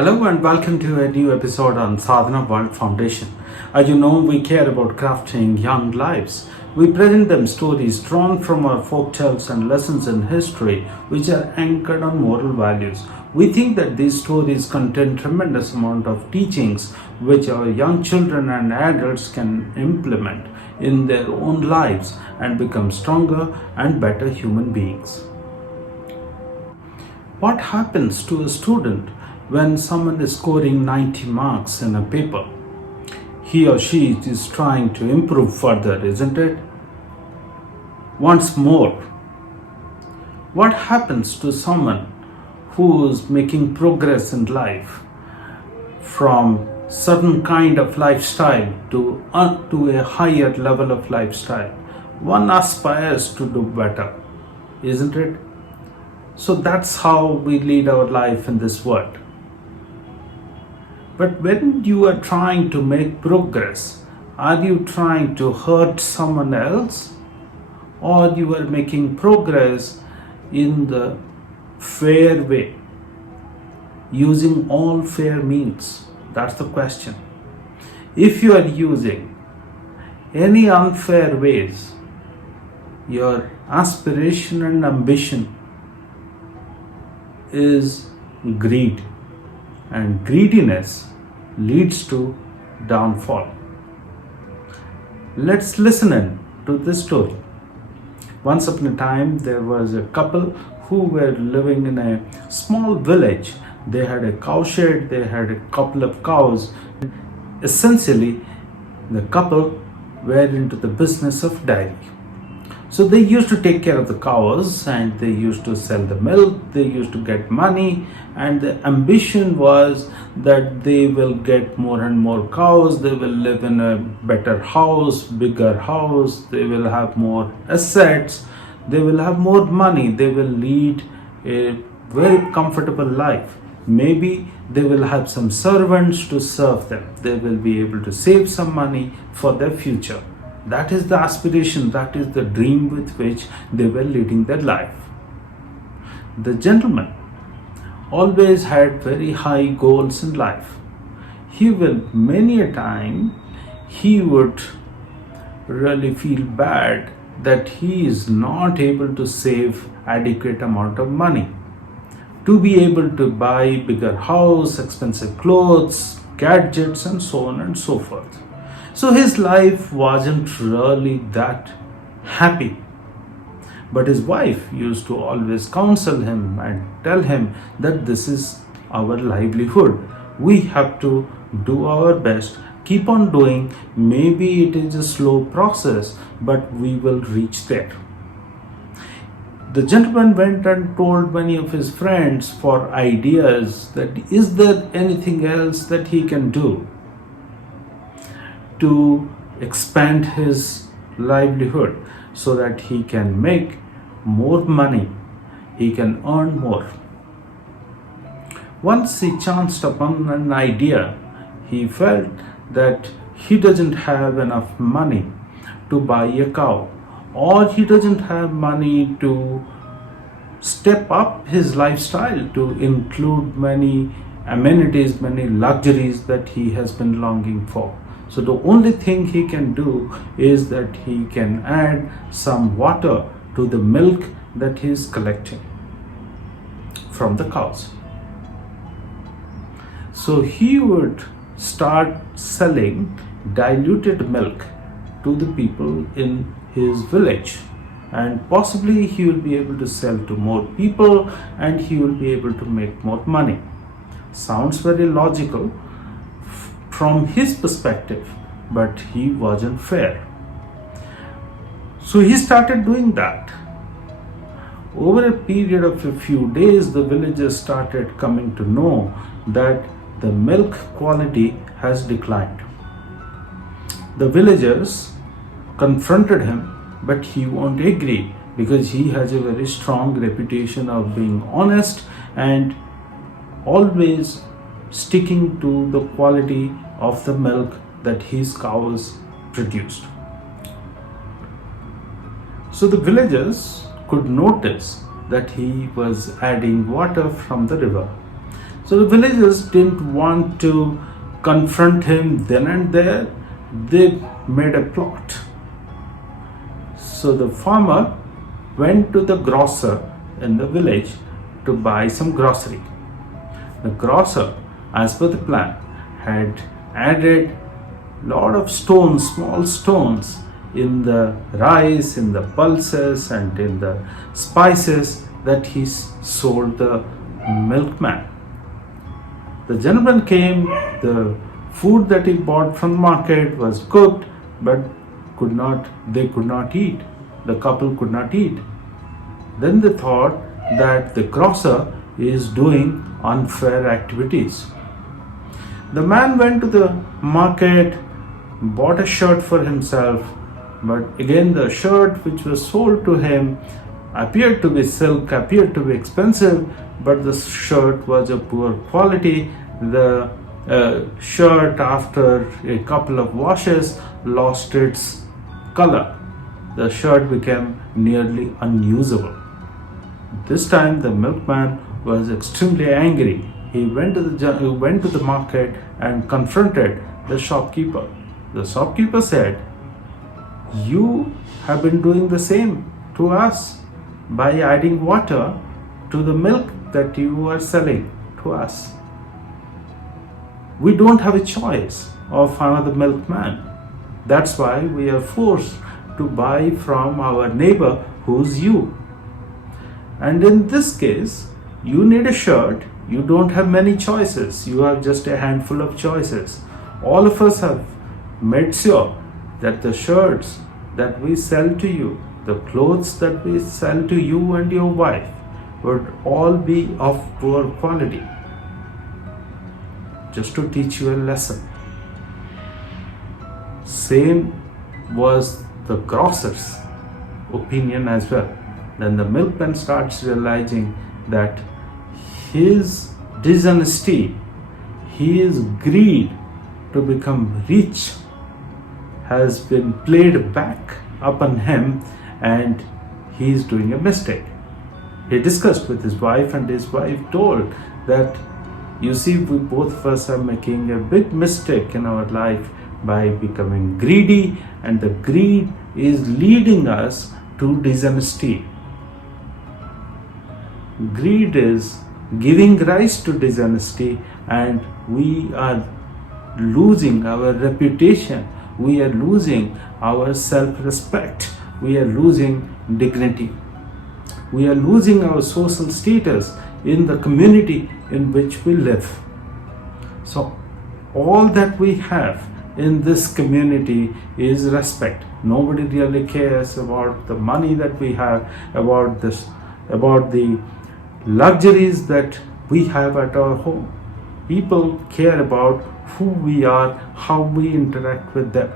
Hello and welcome to a new episode on Sadhana World Foundation. As you know, we care about crafting young lives. We present them stories drawn from our folk tales and lessons in history which are anchored on moral values. We think that these stories contain tremendous amount of teachings which our young children and adults can implement in their own lives and become stronger and better human beings. What happens to a student when someone is scoring 90 marks in a paper? He or she is trying to improve further, isn't it? Once more, what happens to someone who is making progress in life from certain kind of lifestyle to a higher level of lifestyle? One aspires to do better, isn't it? So that's how we lead our life in this world. But when you are trying to make progress, are you trying to hurt someone else? Or you are making progress in the fair way, using all fair means? That's the question. If you are using any unfair ways, your aspiration and ambition is greed, and greediness leads to downfall. Let's listen in to this story. Once upon a time, there was a couple who were living in a small village. They had a cow shed, they had a couple of cows. Essentially, the couple were into the business of dairy. So they used to take care of the cows and they used to sell the milk, they used to get money, and the ambition was that they will get more and more cows, they will live in a better house, bigger house, they will have more assets, they will have more money, they will lead a very comfortable life. Maybe they will have some servants to serve them, they will be able to save some money for their future. That is the aspiration, that is the dream with which they were leading their life. The gentleman always had very high goals in life. He will, many a time, he would really feel bad that he is not able to save adequate amount of money to be able to buy bigger house, expensive clothes, gadgets, and so on and so forth. So his life wasn't really that happy. But his wife used to always counsel him and tell him that this is our livelihood. We have to do our best, keep on doing. Maybe it is a slow process, but we will reach there. The gentleman went and told many of his friends for ideas that is there anything else that he can do to expand his livelihood so that he can make more money, he can earn more. Once he chanced upon an idea, he felt that he doesn't have enough money to buy a cow, or he doesn't have money to step up his lifestyle to include many amenities, many luxuries that he has been longing for. So the only thing he can do is that he can add some water to the milk that he is collecting from the cows. So he would start selling diluted milk to the people in his village, and possibly he will be able to sell to more people and he will be able to make more money. Sounds very logical from his perspective, but he wasn't fair. So he started doing that. Over a period of a few days, the villagers started coming to know that the milk quality has declined. The villagers confronted him, but he won't agree because he has a very strong reputation of being honest and always sticking to the quality of the milk that his cows produced. So the villagers could notice that he was adding water from the river. So the villagers didn't want to confront him then and there. They made a plot. So the farmer went to the grocer in the village to buy some grocery. The grocer, as per the plan, had added lot of stones, small stones, in the rice, in the pulses, and in the spices that he sold the milkman. The gentleman came, the food that he bought from the market was cooked, but they could not eat. The couple could not eat. Then they thought that the grocer is doing unfair activities. The man went to the market, bought a shirt for himself, but again the shirt which was sold to him appeared to be silk, appeared to be expensive, but the shirt was of poor quality. The shirt, after a couple of washes, lost its color. The shirt became nearly unusable. This time the milkman was extremely angry. He went to the market and confronted the shopkeeper. The shopkeeper said, "You have been doing the same to us by adding water to the milk that you are selling to us. We don't have a choice of another milkman. That's why we are forced to buy from our neighbor who's you. And in this case, you need a shirt. You don't have many choices. You have just a handful of choices. All of us have made sure that the shirts that we sell to you, the clothes that we sell to you and your wife, would all be of poor quality. Just to teach you a lesson." Same was the grocer's opinion as well. Then the milkman starts realizing that his dishonesty, his greed to become rich has been played back upon him, and he is doing a mistake. He discussed with his wife, and his wife told that, "You see, we both of us are making a big mistake in our life by becoming greedy, and the greed is leading us to dishonesty. Greed is giving rise to dishonesty, and we are losing our reputation, we are losing our self-respect, we are losing dignity, we are losing our social status in the community in which we live. So all that we have in this community is respect. Nobody really cares about the money that we have, about the luxuries that we have at our home. People care about who we are, how we interact with them.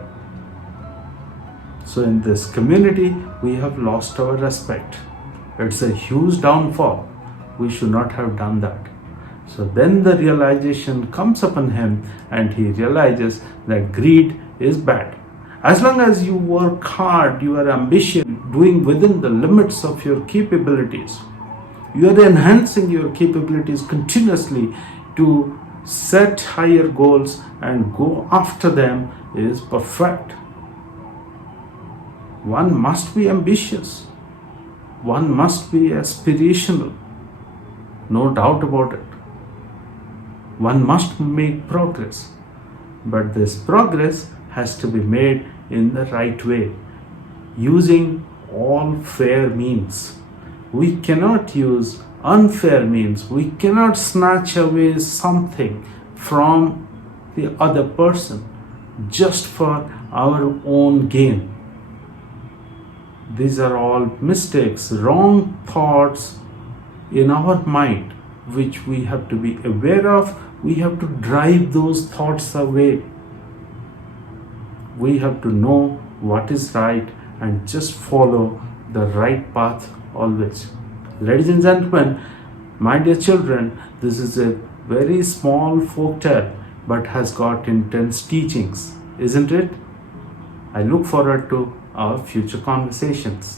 So in this community, we have lost our respect. It's a huge downfall. We should not have done that." So then the realization comes upon him, and he realizes that greed is bad. As long as you work hard, you are ambitious, doing within the limits of your capabilities, you are enhancing your capabilities continuously to set higher goals and go after them, is perfect. One must be ambitious. One must be aspirational. No doubt about it. One must make progress. But this progress has to be made in the right way, using all fair means. We cannot use unfair means. We cannot snatch away something from the other person just for our own gain. These are all mistakes, wrong thoughts in our mind, which we have to be aware of. We have to drive those thoughts away. We have to know what is right and just follow the right path always. Ladies and gentlemen, my dear children, this is a very small folk tale but has got intense teachings, isn't it? I look forward to our future conversations.